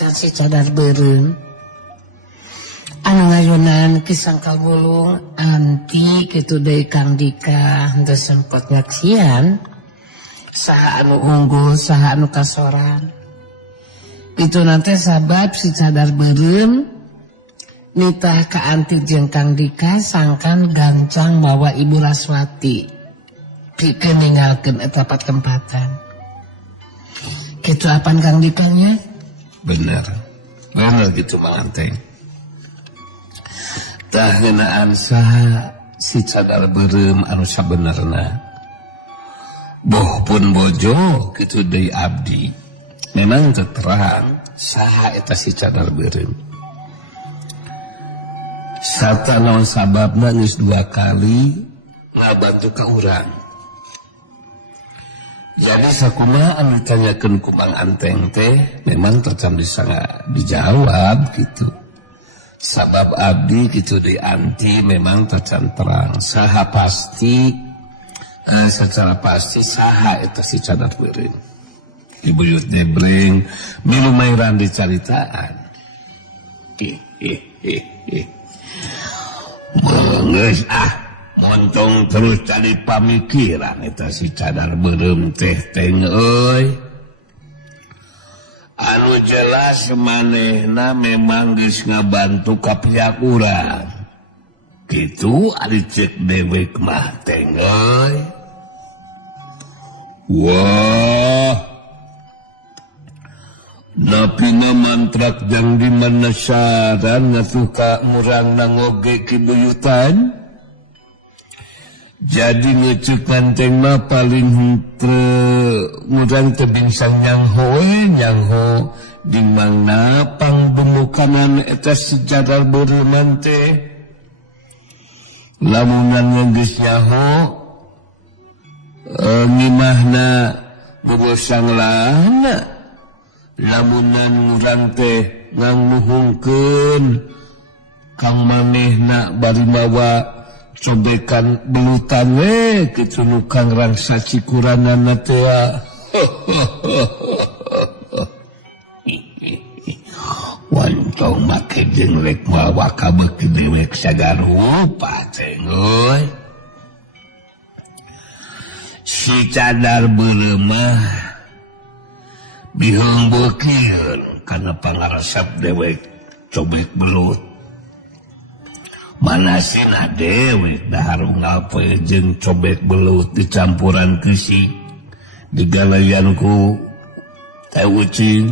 pisan si cadar beureum anu ngayunan kisang kalbulung anti kitu deui Kang Dika henteu sempet nyaksian saha anu unggul saha anu kasoran itu nanti sabab si cadar beureum nitah ka anti jeung Kang Dika sangkan gancang bawa Ibu Raswati pikeun ninggalkeun eta tempatan. Kitu apaan Kang Dikanya? Bener gitu Mang Anteng. Tah ngeunaan saha si cadar beureum anu sabenerna. Boh pun bojo kitu deui abdi. Memang teu terang saha eta si cadar beureum. Sarta naon sababna geus 2 kali ngabantu ka urang. Jadi sakumaha anu ditanyakeun ku Mang Anteng teh memang tercam dijawab gitu. Sabab abdi kitu di anti memang tercam terang. Saha pasti secara pasti saha eta si cadar beureum. Ibu Yut Debreng milu mairan dicaritaan. Geus montong terus cari pamikiran eta si cadar beureum teh euy. Anu jelas manehna memang geus ngabantu ka pihak urang. Kitu ari cek dewek mah teh euy. Wah. Napi mantrak jang di mana saran ngatuh ka murang nangoge kibuyutan. Jadi ngecek Anteng mah paling murang tebingsang nyangho di mana pangbemukanan eta sejarah beureum teh. Lamunan geus nyaho ngimahna bobosang lahna. Lamunan urang teh ngangnuhungkeun kang manehna bari mawa cobekan belutan we kitu nu kang rangsa cikuranana teh. Wantong make jeung rek mawa ka beuki dewek sagarupa teh euy. Si cadar beureum mah bihung beukeun kana pangarasap dewek cobek belut. Manasina dewek dahar ngapoe jeung cobek belut dicampuran keusik digalayan ku teh ucing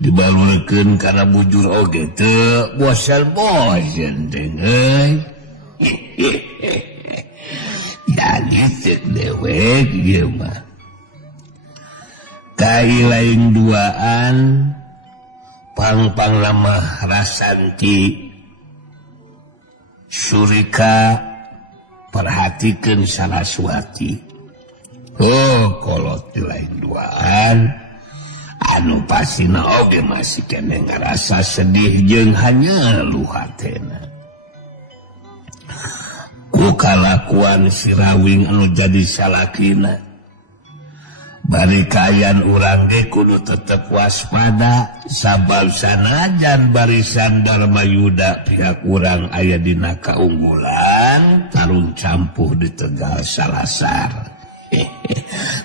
dibalurkeun kana bujur oge teu bosan teh euy. Jadi cek dewek ieu mah kai lain duaan pang lamah Rasanti Surika perhatikeun Saraswati. Oh kolot di lain duaan anu pasina oge masih kene ngarasa sedih jeung hanyalu hatena ku kalakuan si Rawing anu jadi salakina. Bari kayan urang ge kudu tetep waspada sabab sanajan barisan Darmayuda pihak urang aya dina kaunggulan tarung campuh di Tegal Salasar.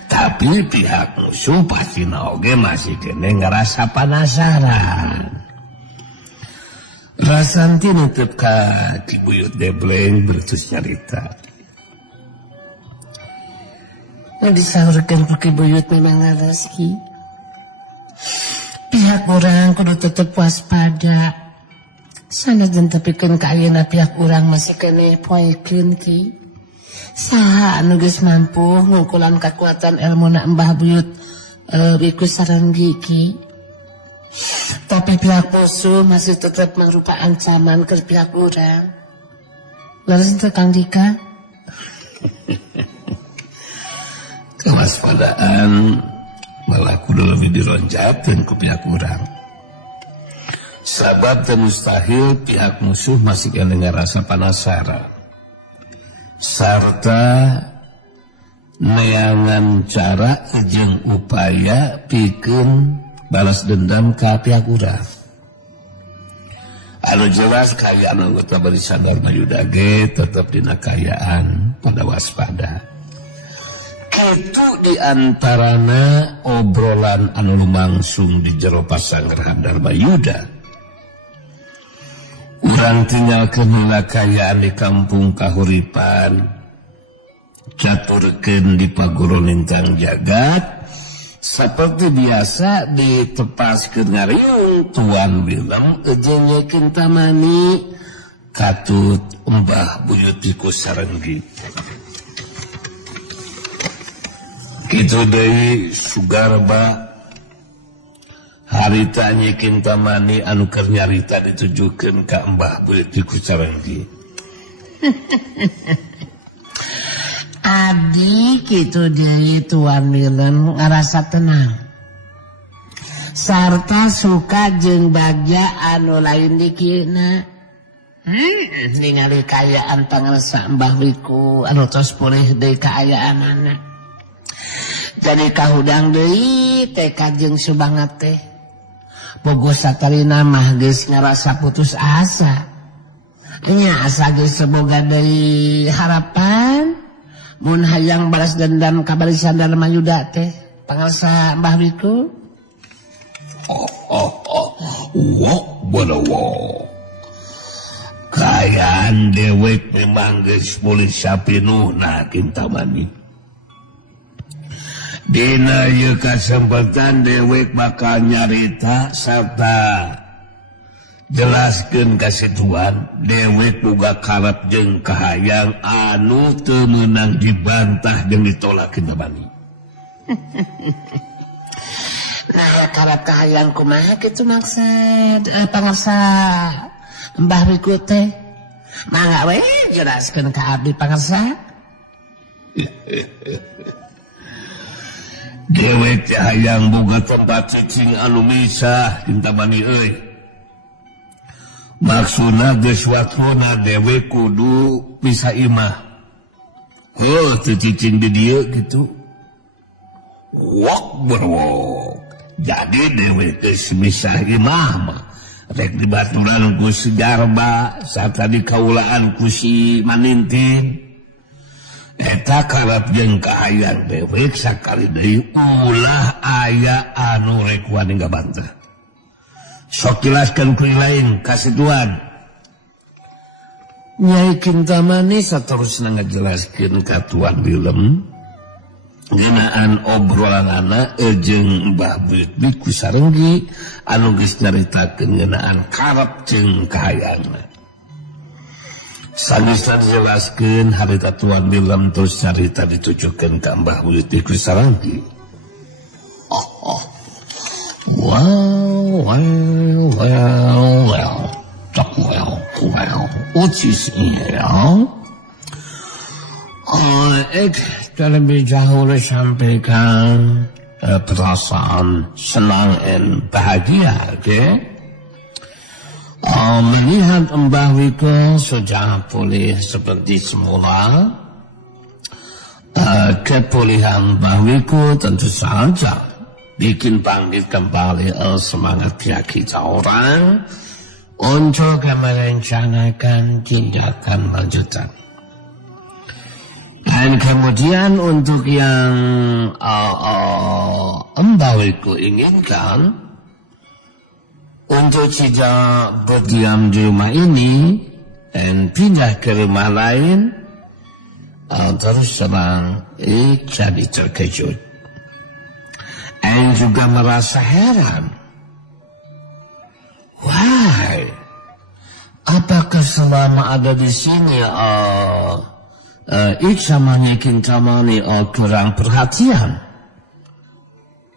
Tapi pihak musuh pastina oge masih kene ngarasa panasaran. Rasanti nitep ka Kibuyut Debleng bertus nyarita. Disaurkeun ku Kibuyut memang rezeki. Pihak urang kudu tetep waspada. Sanajan tapikeun ka ayeuna pihak urang masih kene poekeun ki. Saha anu geus mampu ngungkulan kakuatan elmuna Mbah Buyut iku sarenggi ki. Tapi pihak musuh masih tetap mengrupa ancaman ke pihak urang. Lalu itu Kang Dika. Kewaspadaan malah kudu lebih dironjatkeun ku pihak urang. Sabab teu mustahil pihak musuh masih kena ngarasa panasaran. Sarta neangan cara jeung upaya pikeun balas dendam ka pihak urang. Anu jelas kayaan anggota Barisan Dharma Yuda ge tetep dina kayaan pada waspada. Kitu diantarana obrolan anu lumangsung di jero pasanggrahan Dharma Yuda. Urang tinggalkeun kayaan di kampung kahuripan, caturkeun di pagoro lintang jagat. Seperti biasa ditepaskeun ngariung Tuan Willem ejenyekeun tamani katut Mbah Buyut Piku Sarenggi. Kitu deui Sugarba harita nyekeun tamani anu keur nyarita ditujukeun ka Mbah Buyut Piku Sarenggi. Adik itu dari Tuan Willem ngerasa tenang sarta suka jeung bagja anu lain dikina ningali kayaan pangarsa Mbah Wiku anu tos pulih deui kaayaanana. Jadi kahudang deui teh Kajeng Subangat teh boga satarina mah geus ngarasa putus asa nya asa geus boga deui harapan mun hayang balas dendam ka Barisan Dharma Yuda teh pangarsa Mbah Wiku. Kayaan dewek memang geus pulih sapinuhna kintamani. Dina ieu kasempatan dewek bakal nyarita sarta jelaskeun ka si Tuan dewek boga karep jeung kahayang anu teu meunang dibantah jeung ditolak kintamani. Nah, karep kahayang kumaha kitu maksud pangarsa Mbah Wiku teh? Mangga we jelaskeun ka abdi pangarsa. Dewek teh hayang boga tempat cicing anu misah kintamani euy. Maksudna geus waktuna dewek kudu pisah imah. Heuh teu cicing di dieu kitu. Wok berwok. Jadi dewek geus misah imah mah rek dibaturan ku si Jarba sarta dikaulaan ku si Manintin. Eta karep jeung kahayang dewek sakali deui ulah aya anu rek wani ngabantah. Sok jelaskeun ku lain ka si Tuan. Nyai kintamani Saterusna ngajelaskeun ka Tuan Willem ngeunaan obrolanana jeung Mbah Buyut Piku Sarenggi anu geus nyaritakeun ngeunaan karep jeung kahayangna. Sanesna dijelaskeun harita Tuan Willem terus carita ditujukeun ka Mbah Buyut Piku Sarenggi. Well, what is here? Terlebih dahulu sampaikan perasaan senang dan bahagia, melihat Mbah Wiku sudah pulih seperti semula. Kepulihan Mbah Wiku tentu saja bikin bangkit kembali semangat pihak kita orang untuk merencanakan tindakan lanjutan. Dan kemudian untuk yang Mbah Wiku inginkan untuk tidak berdiam di rumah ini dan pindah ke rumah lain, terus terang jadi terkejut. Dan juga merasa heran. Why? Apakah selama ada di sini Iksamani Kintamani kurang perhatian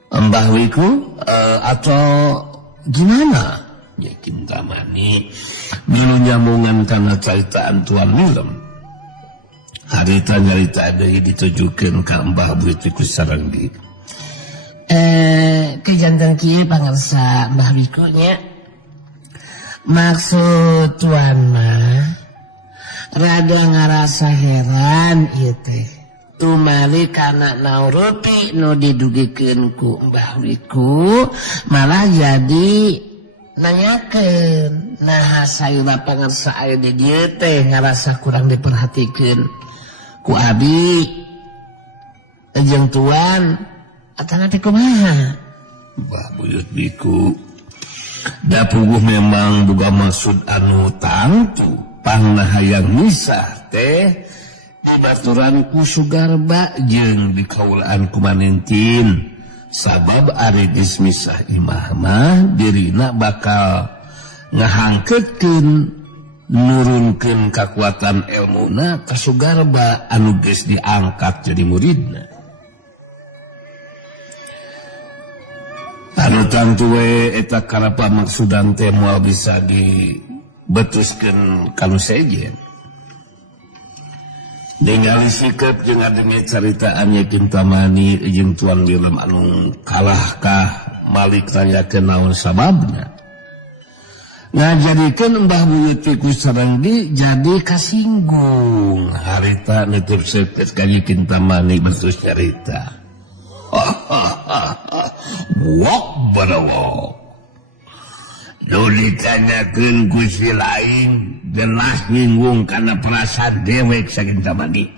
Mbah Wiku atau gimana? Ya Kintamani dulu nyambungan karena ceritaan Tuan Willem. Harita nyarita deui ditujukeun ka Mbah Buyut Piku Sarenggi. Kejantan kieu pangarsa Mbah Wiku nya. Maksud Tuan mah rada ngarasa heran ieu teh. tumali kana naurupi nu didugikeun ku Mbah Wiku malah jadi nanyakeun nah sayuna pangarsa aya di dieu teh ngarasa kurang diperhatikeun ku abi jeung tuan atana teh kumaha Mbah Buyut Biku da puguh memang boga maksud anu tangtu pangna hayang misah teh dibaturan ku Sugarba jeung dikaulaan ku Manentin sabab ari geus misah imah mah dirina bakal ngahangkeutkeun nurunkeun kakuatan ilmuna ka Sugarba anu geus diangkat jadi muridna anu tangtu we eta karapa maksudan teh moal bisa dibetuskeun kanu sejen ningali sikap jeung adenge caritaan Nyi Tamani jeung Tuan Wilem anu kalah kah Malik tanyakeun naon sababna ngajadikeun Mbah Buyut Biku Sarenggi jadi kasinggung harita nutup sepet ka Nyi Tamani betus carita wok barawok nu ditanyakeun ku si lain gelas nyinggung kana perasaan dewek saking Tamani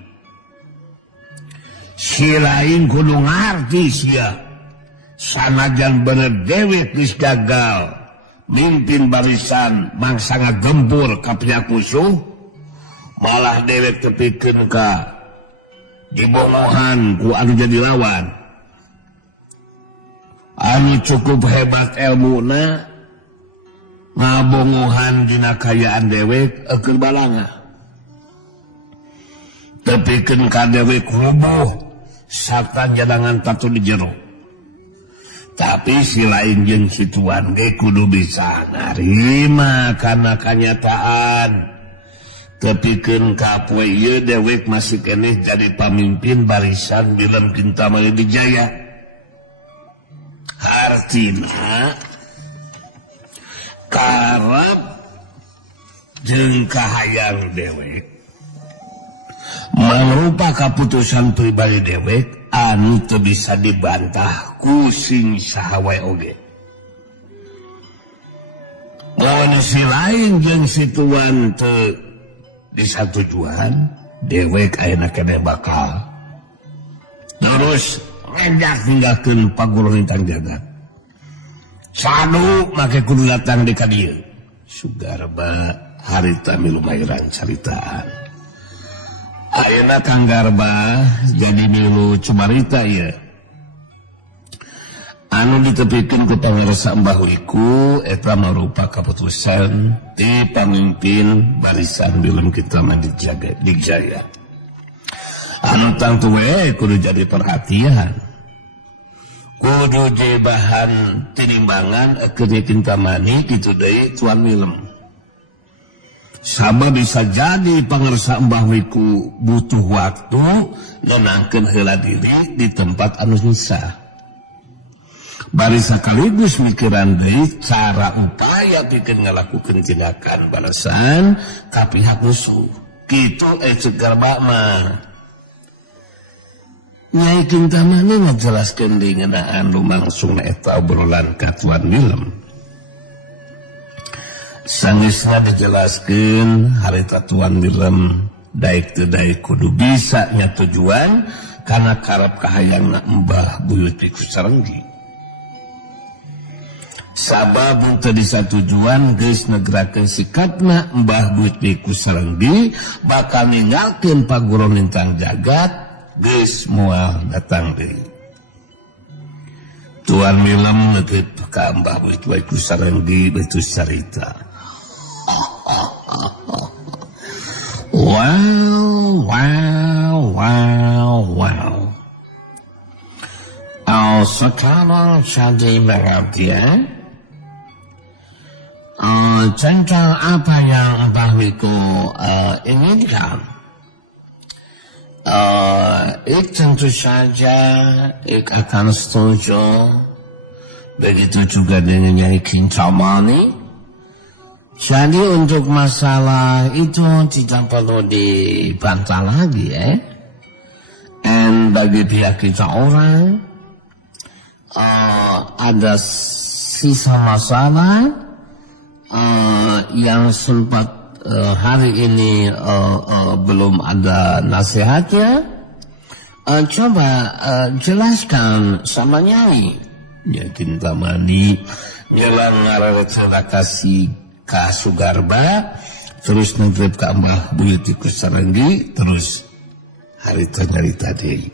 si lain kudu ngarti sia sanajan bener dewek geus gagal mimpin barisan mangsa ngagempur ka pihak musuh malah dewek tepikeun ka dibongohan ku anu jadi lawan anu cukup hebat ilmuna ngabongohan dina kayaan dewek keur balanga tepikeun ka dewek rubuh sarta jalangan tatu di jero tapi si lain jeung si tuan ge kudu bisa narima kana kanyataan tepikeun ka poe ieu dewek masih keneh jadi pamimpin barisan Wilem Kintamani Dijaya artina karep jeung kahayang dewek mangrupa kaputusan pribadi dewek anu teu bisa dibantah ku sing saha wae oge lawan si lain jeung si tuan teu disatujuan dewek ayeuna keneh bakal terus ngendak ninggalkeun paguru lintang jagat sanu make kudu datang di ka dieu Sugarba harita milu mairan caritaan ayeuna Kang Garba jadi milu cumarita ieu anu ditepikeun ku pangarsa Mbah Wiku eta marupa kaputusan ti pamimpin barisan Wilem Kintamani Dijaya anu tangtu we kudu jadi perhatian kudu jadi bahan tinimbangan keur Nyi Kintamani kitu deui Tuan Wilem sabab bisa jadi pangarsa Mbah Wiku butuh waktu nenangkeun heula diri di tempat anu nyisah bari sakaligus mikiran deui cara upaya pikeun ngalakukeun tindakan balasan ka pihak musuh kitu Sugarba mah Nyai Kintamani ngajelaskeun deui ngeunaan lumangsung eta obrolan ka Tuan Wilem sangeusna dijelaskeun harita Tuan Wilem daek teu daek kudu bisa nya tujuan kana karep kahayangna Mbah Buyut Biku Sarenggi sabab teu disatujuan geus negerakeun sikapna Mbah Buyut Biku Sarenggi bakal ninggalkeun paguru lintang jagat geus moal datang deui Tuan Wilem neuteup ka Mbah Buyut Biku Sarenggi betus carita wow sekarang jadi perhatian tentang apa yang Mbah Wiku inginkan tentu saja akan setuju begitu juga dengan Nyai Kintamani jadi untuk masalah itu tidak perlu dibantah lagi dan bagi pihak kita orang ada sisa masalah yang sempat hari ini belum ada nasihatnya, coba jelaskan sama Nyai. Yakin tamani nyelang ngaret kasih ka Sugarba, terus ngetrip ka Mbah Buyut ku Sarenggi, terus hari nyarita deui.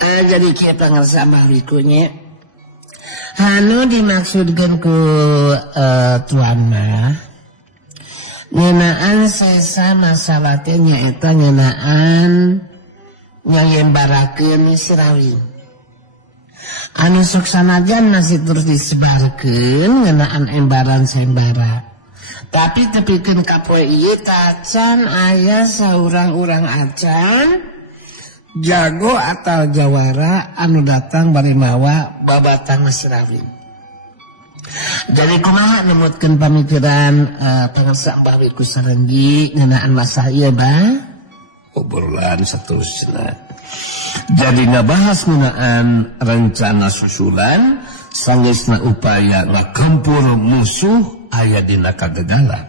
Jadi kita ngersama rikunya anu dimaksudkan ku tuan mah ngenaan sesa masalah teh nyaeta ngenaan nyayembarakeun si Rawing. Anu sok sanajan masih terus disebarkeun ngenaan embaran sembara. Tapi tepikeun ka poe ieu tacan aya saurang-urang acan jago atau jawara anu datang bari mawa babatang si Rawing. Jadi kumaha nemutkeun pamikiran pangarsa Mbah Buyut ku Sarenggi ngeunaan masalah ieu bah obrolan saterusna. Jadi ngabahas ngeunaan rencana susulan sanggeusna upaya ngakampur musuh aya dina kagagalan.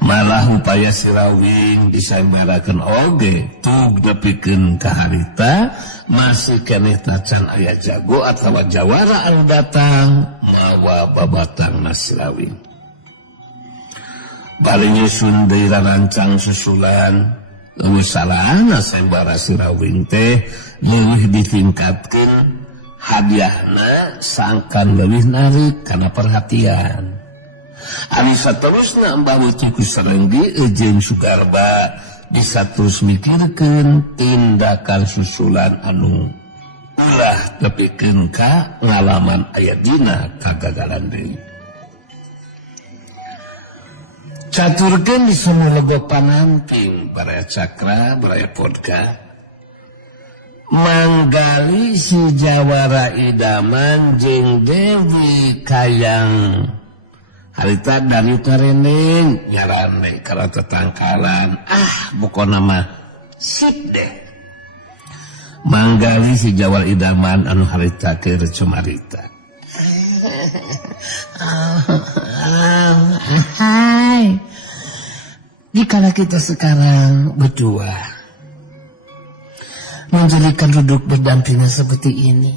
Malah upaya si Rawing disembarakeun oge tug nepikeun ka harita masih keneh tacan aya jago atawa jawara anu datang mawa babatang si Rawing. Bari nyusun deui rancang susulan leuwih salahna sembara si Rawing teh leuwih ditingkatkeun hadiahna sangkan leuwih narik kana perhatian. Ari saterusna Mbah Buyut ku Sarenggi jeung Sugarba bisa terus mikirkeun tindakan susulan anu ulah tepikeun ka ngalaman aya dina kagagalan deui. Caturkeun di semua lego panamping Baraya Cakra, Baraya Podcast manggali si jawara idaman jeung Dewi Kayang harita dari kareneng nyarane karena tetangkalan pokona mah sip deh manggali si jawar idaman anu harita keur cumarita. Hai dikala kita sekarang berdua menjadikan duduk berdampingan seperti ini,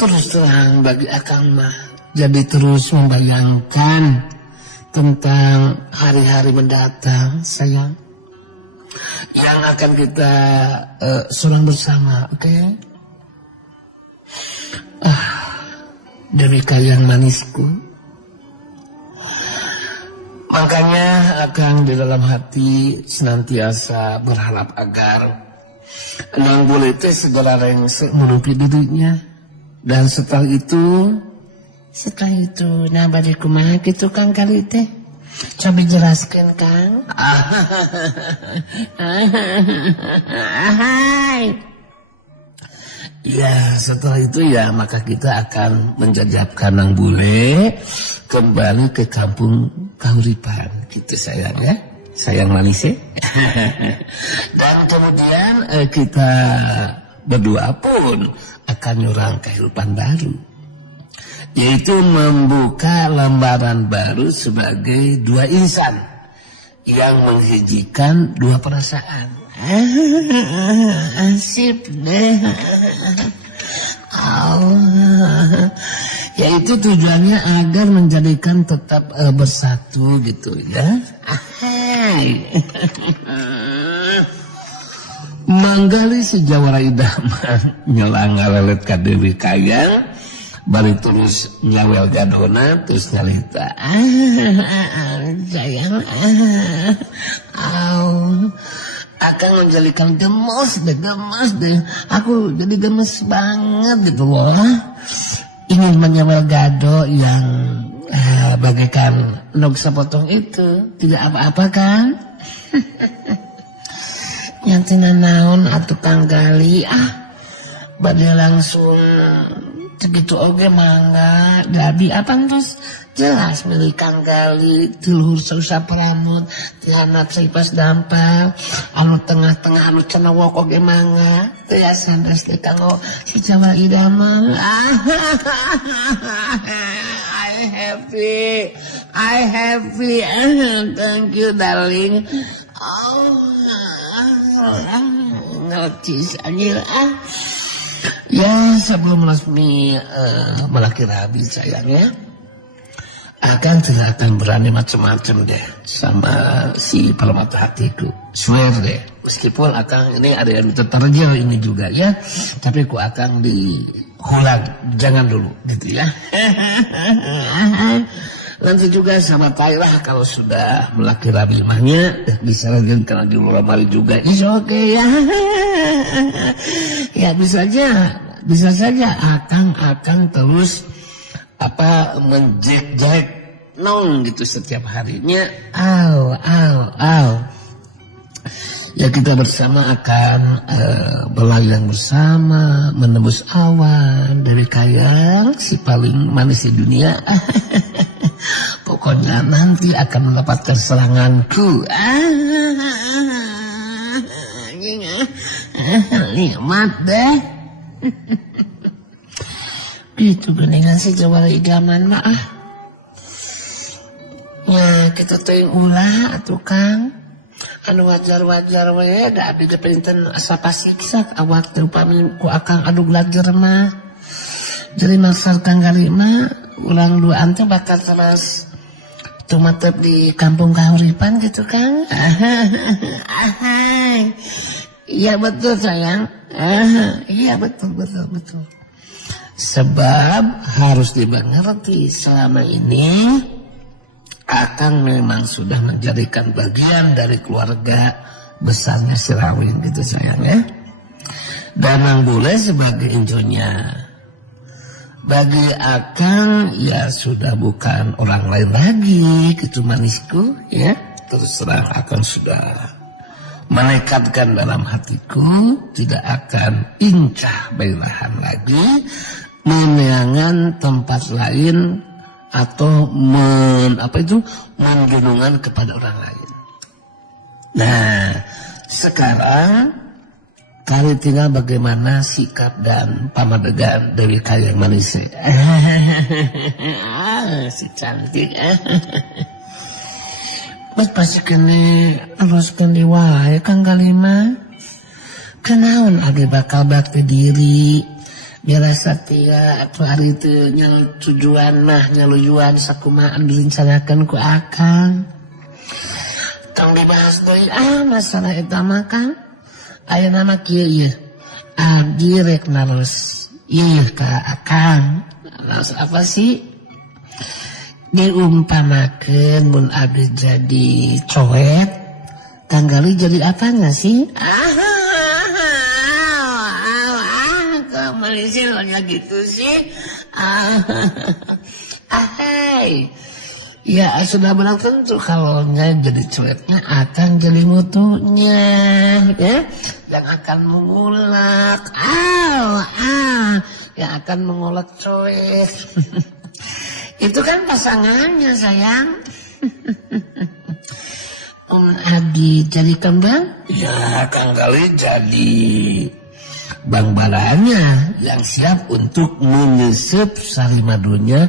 terus terang bagi akang mah jadi terus membayangkan tentang hari-hari mendatang sayang yang akan kita sulang bersama, oke? Dewi Kayang manisku, makanya akang di dalam hati senantiasa berharap agar nang boleh teh segala rengsek menupi dirinya, dan setelah itu nah bari kumaha kitu Kang kali teh coba jelaskan Kang. Ya setelah itu ya maka kita akan menjajabkan nang bule kembali ke kampung kahuripan gitu sayang ya, sayang manis ya. Dan kemudian kita berdua pun akan nyurang kehidupan baru, yaitu membuka lembaran baru sebagai dua insan yang menghijikan dua perasaan. Asip deh. Yaitu tujuannya agar menjadikan tetap bersatu gitu ya. Manggali si jawara idaman nyelang ngalelet ka Dewi Kayang bari terus nyawel gadona terus nyalita sayang akan menjadikan gemes deh aku jadi gemes banget gitu loh, ingin menyawel gado yang bagaikan nog sepotong itu tidak apa-apa kan. Yang tina naon atuh Kang Gali badai langsung segitu oge mangga jadi apa terus jelas milik Kang Gali tiluhur susah peramut tihanap seipas dampal anu tengah-tengah anu cenah wok oge mangga teu sandas teh kanggo si Jawa idaman. I happy thank you darling. Ngecis anjir ya sebelum resmi melahir habis sayangnya akan tidak akan berani macam-macam deh sama si permata hatiku, swear deh. Meskipun akan ini ada yang terterjal ini juga ya, tapi ku akan dihulang, jangan dulu gitu ya. Nanti juga sama Taylah kalau sudah melaki rabimahnya bisa lagi karena di luar mari juga is okay ya. Ya bisa saja akan terus menjek-jek nong gitu setiap harinya. Ya kita bersama akan berlayang bersama menembus awan dari kayang si paling manis di dunia. Pokoknya nanti akan mendapatkan seranganku. Nikmat deh. Gitu beningan si Jawa idaman mah. Ya kita tuh yang ulah atuh Kang. Anu wajar-wajar we da abdi deperinten asa pasiksa awak teh upami ku akang anu belajar mah. Jadi maksud Kang Gali mah ulang duaan teh bakal terus tumatep di kampung kahuripan gitu Kang. Iya betul sayang. Iya betul. Sebab harus dimengerti selama ini Akang memang sudah menjadikan bagian dari keluarga besarnya si Rawin gitu sayang ya. Dan Mang Bule sebagai injonya. Bagi Akang ya sudah bukan orang lain lagi gitu manisku ya. Terus terang Akang sudah menekatkan dalam hatiku tidak akan incah bailahan lagi meneangan tempat lain atau menjunungan kepada orang lain. Nah, sekarang kali tinggal bagaimana sikap dan pamadegan Dewi Kayang Manis. Si cantik. Mas pasti kene teruskan di wae Kang Galima. Kenaon abdi bakal bakti diri. Biara satia atau hari itu nyal tujuan mah nyalujuan sakumaan direncanakan ku Akang. Tong dibahas deui masalah eta mah Kang. Aya nama kieu ieu. Abdi rek narus ieu ka Akang. Narus apa sih? Diumpamakeun mun abdi jadi coet, Kang Gali jadi apanya sih? Malaysia kayak gitu sih. Ya sudah benar tentu kalau jadi cueknya akan jadi mutunya ya, yang akan mengulak yang akan mengulak cuek. Itu kan pasangannya sayang. Abi jadi kembang? Ya Kang Gali jadi Bang Balanya yang siap untuk menyusup sari madunya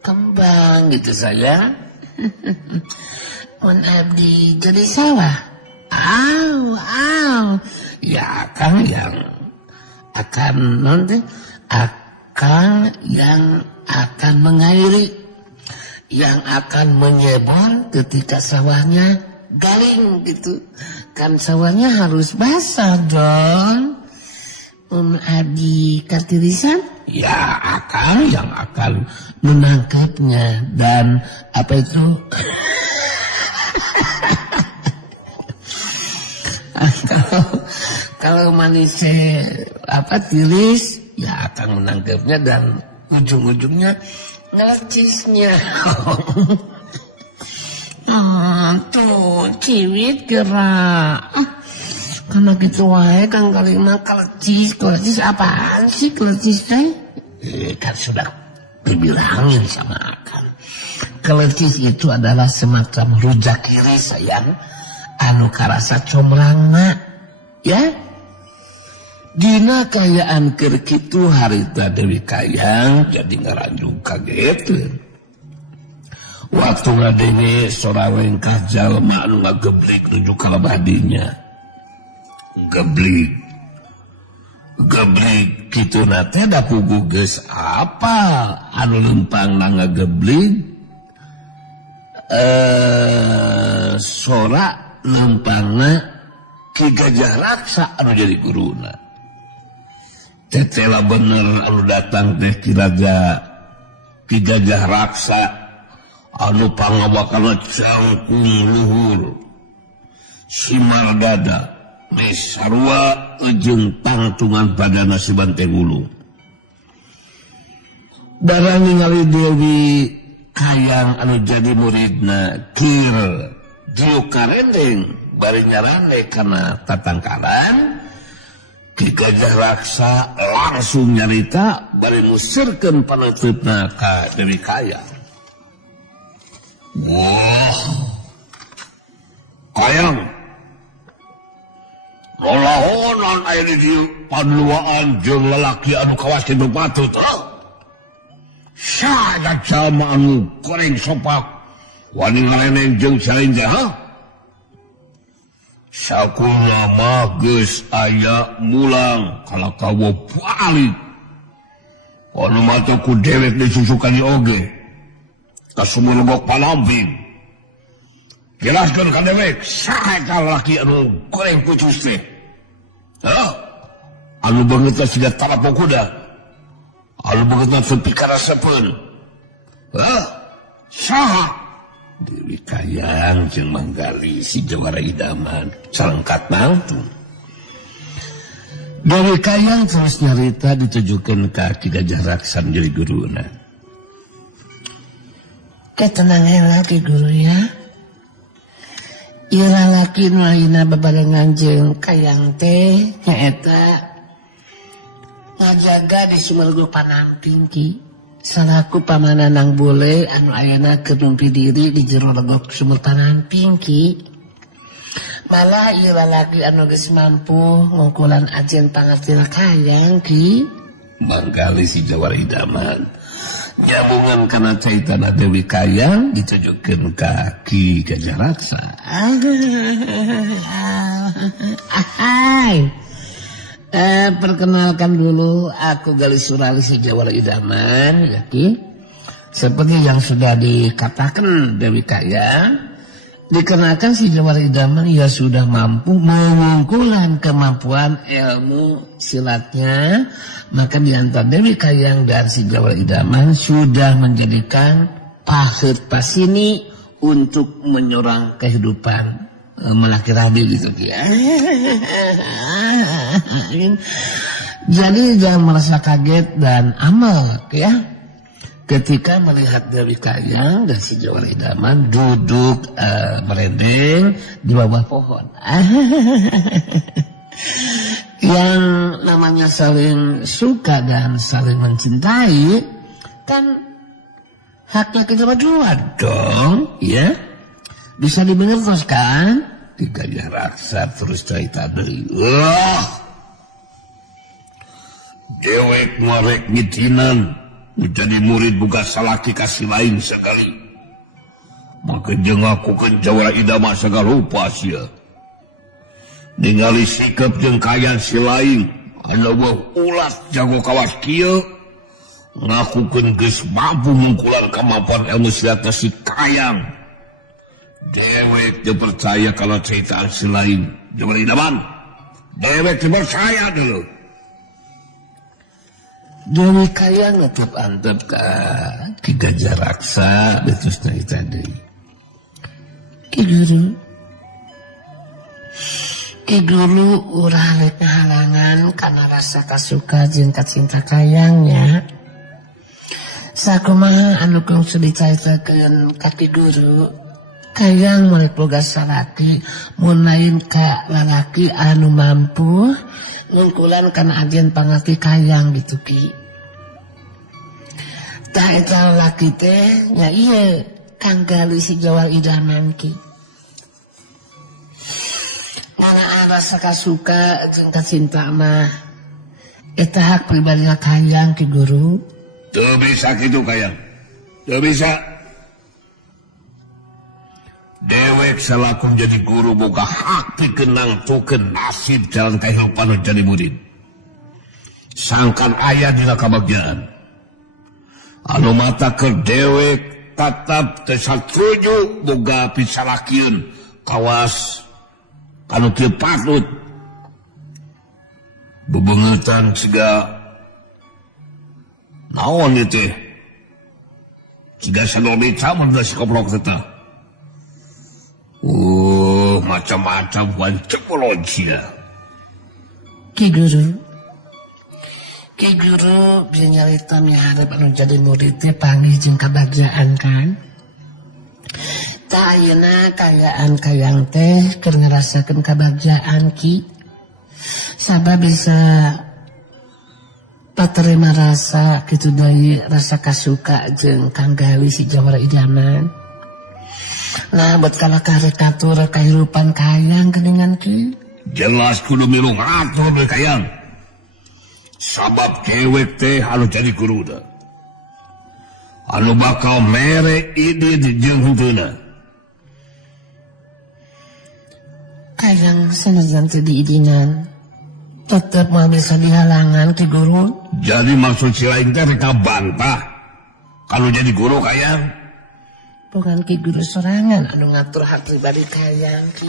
kembang gitu sayang. Mun abdi jadi sawah. Ya Kang yang akan nanti yang akan mengairi, yang akan menyebor ketika sawahnya garing gitu. Kan sawahnya harus basah dong. Adi Kartirisan? Ya Akang yang akan menangkapnya dan apa itu? Kalau manisnya tiris, ya akan menangkapnya dan ujung-ujungnya narcisnya. Tuh ciwit gerak. Karena gitu wae Kang Galima kelecis apaan sih kelecis teh? Kan sudah dibilangin sama Akang. keletih itu adalah semacam rujak kiri sayang anu karasa comrangna ya. Dina kayaan keur kitu harita Dewi Kayang jadi ngaranjung kaget. Waktu ngadenge sorang kah jalma anu ngageblik nuju ka labadinya. Geblik kitu nate da pugu geus apa anu lempang na ngageblik sora lempangna Ki Gajah Raksa anu jadi guruna. Tetela bener anu datang teh Ki Gajah Raksa anu pangawakana cangkung luhur Simardada mesarua ujung pangtungan badana si Banteng Ulu. Darah ningali Dewi Kayang anu jadi muridna Kir Diu Karendeng bari nyarane kana tatangkalan Ki Gajah Raksa langsung nyarita bari musirkeun paneutupna ka Dewi Kayang. Wah, Kayang lalahonan aya di dieu paduaan jeung lalaki anu kawas ti bepatut. Sada jalma anu goreng sopak wani ngaleneng jeung salinja ha? Sakula mah geus aya mulang kalakawa balik. Anu mah teh ku dewek disusukani oge. Ka sumulogok panamping. Jelaskeun ka dewek, saha eta lalaki anu goreng pucus teh? Hah? Anu beungeutna siga talapo kuda. Anu beungeutna sepi karasepeun. Hah? Saha? Dewi Kayang jeung manggali si Jawara Idaman calengkat mantu. Dewi Kayang terus nyarita ditujukeun ka Ki Gajah Raksa jadi guruna. Ketenang heula Ki Guru ya. Ieu lalaki nu ayeuna bebarengan jeung Kayang teh nyaeta ngajaga di Sumergo Panamping Ki. Salaku pamananang bule anu ayeuna keur numpi diri di jero legok Sumur Panamping Ki. Malah ieu lalaki anu geus mampu ngungkulan ajen pangartina Kayang Ki. Manggali si Jawara Idaman nyambungan kana caitana Dewi Kayang ditujukeun ka Ki Gajah Raksa. Perkenalkan dulu, aku Gali Surali si Jawara Idaman ya Ki. Seperti yang sudah dikatakan Dewi Kayang, dikarenakan si Jawara Idaman ia sudah mampu mengungkulkan kemampuan ilmu silatnya, maka diantara Dewi Kayang dan si Jawara Idaman sudah menjadikan pahet pasini untuk menyorang kehidupan melaki rabi gitu ya. Jadi jangan merasa kaget dan amal ya ketika melihat Dewi Kayang dan si Jawara Idaman duduk merendeng di bawah pohon. Yang namanya saling suka dan saling mencintai kan haknya kita berdua dong ya. Bisa dimengertos kan? Ki Gajah Raksa terus cerita deui. Wah, dewek marek ngitinan menjadi murid boga salaki kasih lain sekali. Maka jeung aku ke Jawara Idaman segala rupa sia. Ningali sikap jeung kayan si lain anu ulas jago kawas kieu ngakukeun geus mampu mungkulan kemampuan ilmu silatna si Kayang. Dewek teu percaya kalau ceritaan si lain Jawara Idaman. Dewek teu percaya dulu. Dewi Kayang tetap antep ka Ki Gajah Raksa terus cerita deui. Ki Guru urang rek halangan karena rasa kasuka jeung kacinta Kayangnya. Sakumaha anu kungsi dicaritakeun ka Ki Guru. Kayang mulai boga salaki mun lain ka lalaki anu mampu ngungkulan kana ajen pangarti Kayang gitu Ki. Tah eta lalaki teh nya ieu kang gali si Jawara idaman ki. Mana rasa kasuka jeung kacinta mah eta hak pribadi Kayang Ki Guru. Teu bisa kitu Kayang. Teu bisa. Dewek selaku jadi guru boga hak pikeun nangtukeun nasib jalan kahirupan jadi murid. Sangkan aya dina kabagjaan. Anu mata keur dewek tatap teu satuju boga pisalakieun kawas kanu kieu patut bebengetan siga naon ieu teh siga sanobica mun geus goblok teh macam-macam wancekologi ya. Ki Guru bisa nyarita miharep anu jadi murid teh panggih jeung kabagjaan kan. Tah ayeuna kayaan Kayang teh keur ngarasakeun kabagjaan Ki. Sabab bisa paterima rasa kitu deui rasa kasuka jeung kang gawi si Jawara idaman. Nah buat kala karikatur kehidupan Kayang geningan Ki. Jelas kudu milu ngatur we Kayang. Sabab cewek teh anu jadi guru da. Anu bakal mere ide di jeung henteu. Kayang sanajan teu diidinan tetep mah bisa dihalangan Ki Guru. Jadi maksud si lain teh rek bantah kalau jadi guru Kayang. Bukan Ki Guru sorangan anu ngatur hak pribadi Kayang Ki.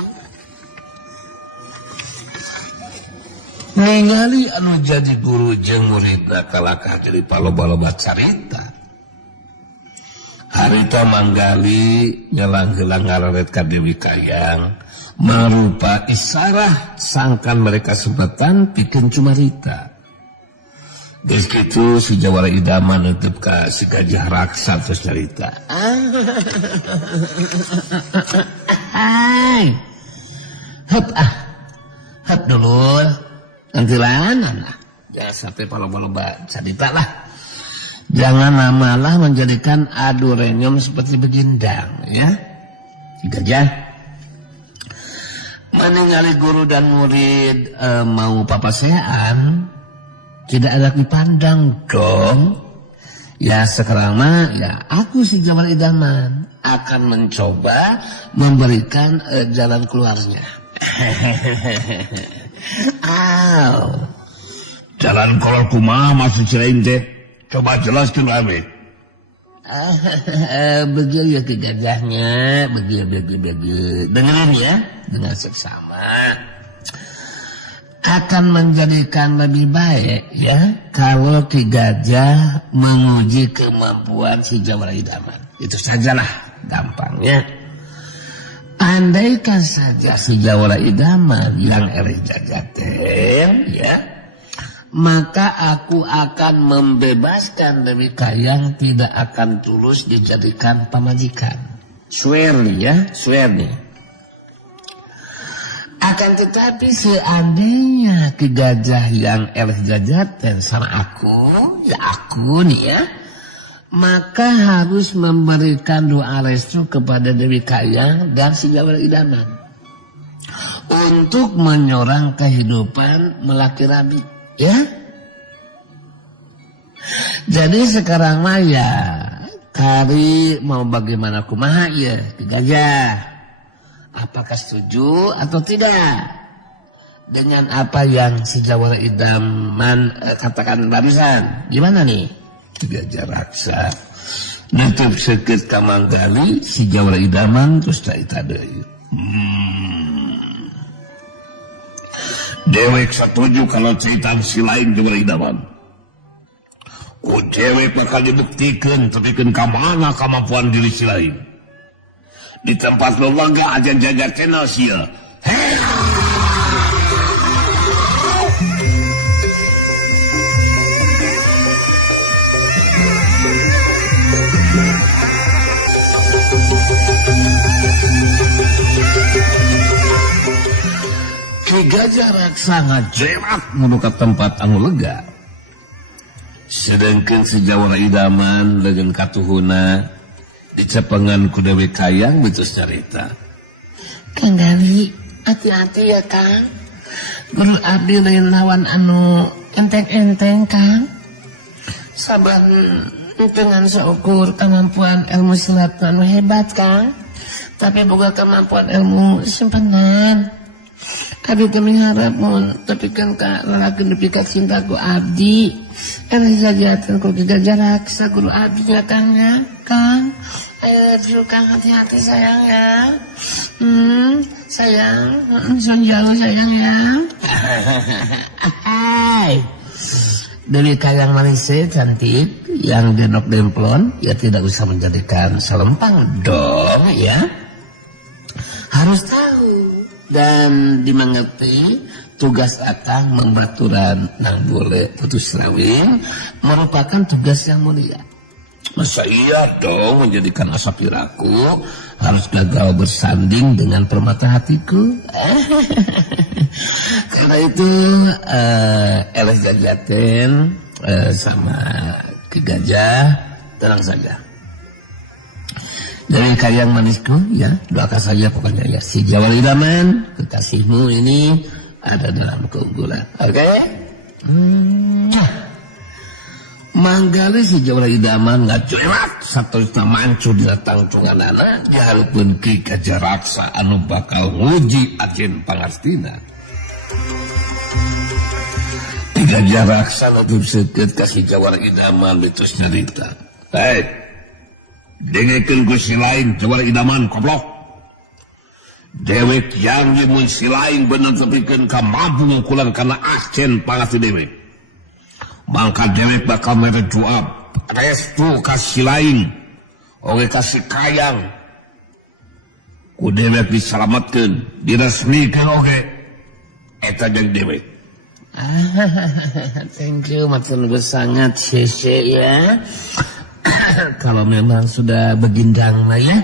Ningali anu jadi guru jeung muridna kalakah jadi paloba-loba carita. Harita manggali nyelang-helang ngararet ka Dewi Kayang marupa isarah sangkan mereka sebatan pikeun cumarita. Geus kitu si Jawara idaman neuteup ka si Gajah Raksa terus nyarita. Hai. Hep dulur. Nantilanan lah. Jangan sampai paloba-loba carita lah. Jangan lamalah menjadikan adu renyum seperti begindang ya. Si Gajah meninggali guru dan murid mau papasean tidak ada dipandang dong. Ya sekarang mah ya aku si Jawara idaman akan mencoba memberikan jalan keluarnya. Jalan keluar kumaha maksud si lain teh? Coba jelaskan kami. Begitu ya ke Gajahnya, begitu. Dengerin ya, dengan seksama. Akan menjadikan lebih baik ya kalau Ki Gajah menguji kemampuan si Jawara idaman. Itu sajalah gampangnya. Andaikan saja si Jawara idaman yang eleh jajaten ya, maka aku akan membebaskan Dewi Kayang tidak akan tulus dijadikan pamajikan. Swear nih ya, swear nih. Akan tetapi seandainya Ki Gajah yang eleh jajaten sama aku, ya aku nih ya, maka harus memberikan doa restu kepada Dewi Kayang dan si Jawara idaman untuk menyorang kehidupan melaki rabi ya. Jadi sekarang mah ya kari mau bagaimana kumaha ya Ki Gajah, apakah setuju atau tidak dengan apa yang si Jawara idaman katakan barusan? Gimana nih? Gajah Raksa nutup sekit kamanggali si Jawara idaman terus cerita deui. Dewek setuju kalau cerita si lain Jawara idaman. Ku dewek bakal dibuktikan tepikeun ka mana kemampuan diri si lain. Di tempat lembaga aja jaga kenal sia. Hei. Ki Gajah Raksa ngajerat menuju ke tempat anu lega. Sedangkan si Jawara idaman dengan katuhuna dicepengan ku Dewi Kayang betus nyarita. Kang Gali, hati-hati ya Kang. Guru abdi lain lawan anu enteng-enteng Kang. Saban dengan seukur kemampuan ilmu silat anu hebat Kang. Tapi boga kemampuan ilmu simpenan. Abdi teh mengharap mun tepikeun ka lalaki nepi ka cinta ku abdi. Jajaten ku Gajah Raksa guru abdi ya Kang ya. Kang, ayo Kang hati-hati sayang ya. Sayang, jauh sayang ya. Hai. Dewi Kayang Malaysia cantik yang genok demplon ya tidak usah menjadikan selempang dong ya. Harus tahu dan dimengerti tugas akang membaturan nang boleh putus rawin merupakan tugas yang mulia. Masa iya dong menjadikan asapiraku harus gagal bersanding dengan permata hatiku. Karena itu Eles Jajaten sama Ki Gajah tenang saja. Dari Kayang manisku ya, doakan saja pokoknya ya. Si Jawa Idaman kekasihmu ini ada dalam keunggulan. Oke? Manggali si Jawa Idaman ngacuelat satu mancur di datang tunganana diharapkeun Ki Gajah Raksa anu bakal nguji ajen pangartina. Ki Gajah Raksa nutup seukeut ka si Jawa Idaman betus nyarita. Hei, dengekeun ku si lain Jawa Idaman goblok. Dewek yang mun si lain bener tepikeun ka mabung kulan kana ajen pangarti dewek. Maka dewek bakal merejuab restu kasih lain oleh kasih Kayang ku dewek diselamatkan diresmikan oleh eta jeung dewek. Thank you matur sangat Sese ya. Kalau memang sudah begindang lah ya.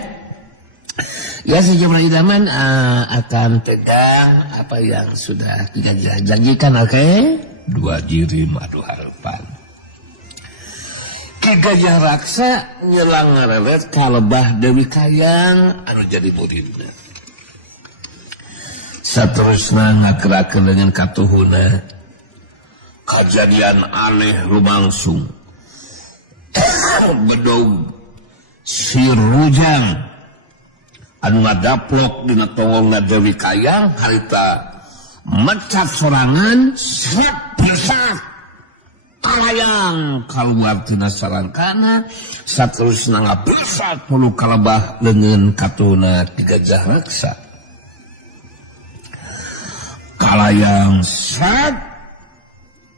Ya sejumlah idaman akan pegang apa yang sudah kita janjikan, oke? Dua jiri madu harapan. Ki Gajah Raksa nyelang ngarelet kalebah Dewi Kayang anu jadi muridna. Saterusna ngakerakeun dengan katuhuna kejadian aneh lumangsung. Bedog si Rujang anu ngadaplok dina tongolna Dewi Kayang harita mecat sorangan siap besar kalayang kaluar tina sarangkana saterusna ngabesar puluh kalebah leungeun katuna Ki Gajah Raksa. Kalayang sat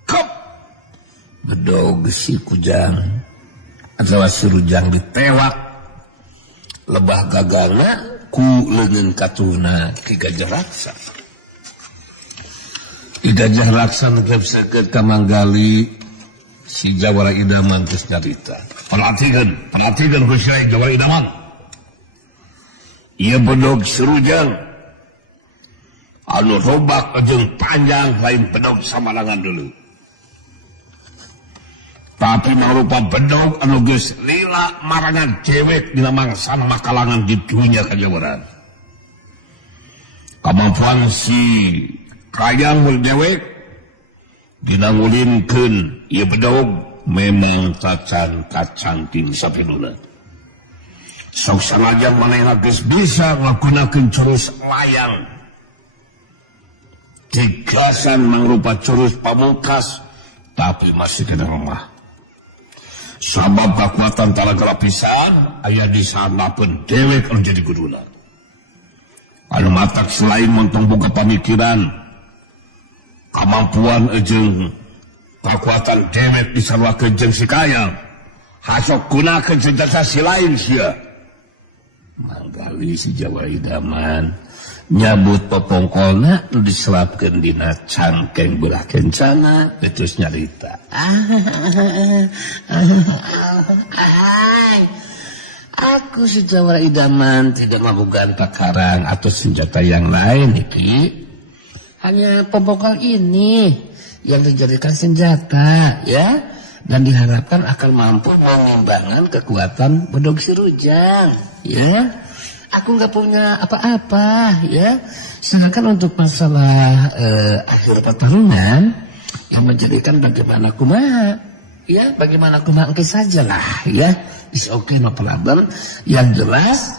kep bedog si Kujang atau si Rujang ditewak lebah gagangna ku leungeun katuna Ki Gajah Raksa. Ki Gajah Raksa ngepsekeun ka manggali si Jawara Idaman geus nyarita. Perhatikeun ku si Jawara Idaman. Ieu bedog si Rujang anu robak jeung panjang lain bedog samalangan dulu. Tapi mangrupa bedog anu geus lila marangan cewek dina mangsan makalangan di dunia kajawaran. Kemampuan si Kayang mul dewek dina ngulinkeun ieu bedog memang cacan kacanting sapiluna. Sok sanajan manehna geus bisa ngagunakeun curus layang. Tigasan mangrupa curus pamungkas tapi masih kena lemah. Sabab kekuatan talaga lapisan aya di sanapeun dewek anu jadi guduna. Anu matak selain montong boga pamikiran kemampuan jeung kekuatan dewek disarwakeun jeung si Kayang hasok gunakeun senjata si lain sia. Manggali si Jawa Idaman nyabut popongkolna nu diselapkeun dina cangkeng belah kencana terus nyarita. Aku si Jawara Idaman tidak melakukan pakarang atau senjata yang lain iki. Hanya pembokal ini yang dijadikan senjata ya. dan diharapkan akan mampu mengimbangkan kekuatan Bedog Si Rujang. Ya, aku nggak punya apa-apa. Ya, sedangkan untuk masalah akhir pertarungan yang menjadikan bagaimana kumaha. Ya, bagaimana kumaha engke saja lah. Ya, is okay no problem. Yang jelas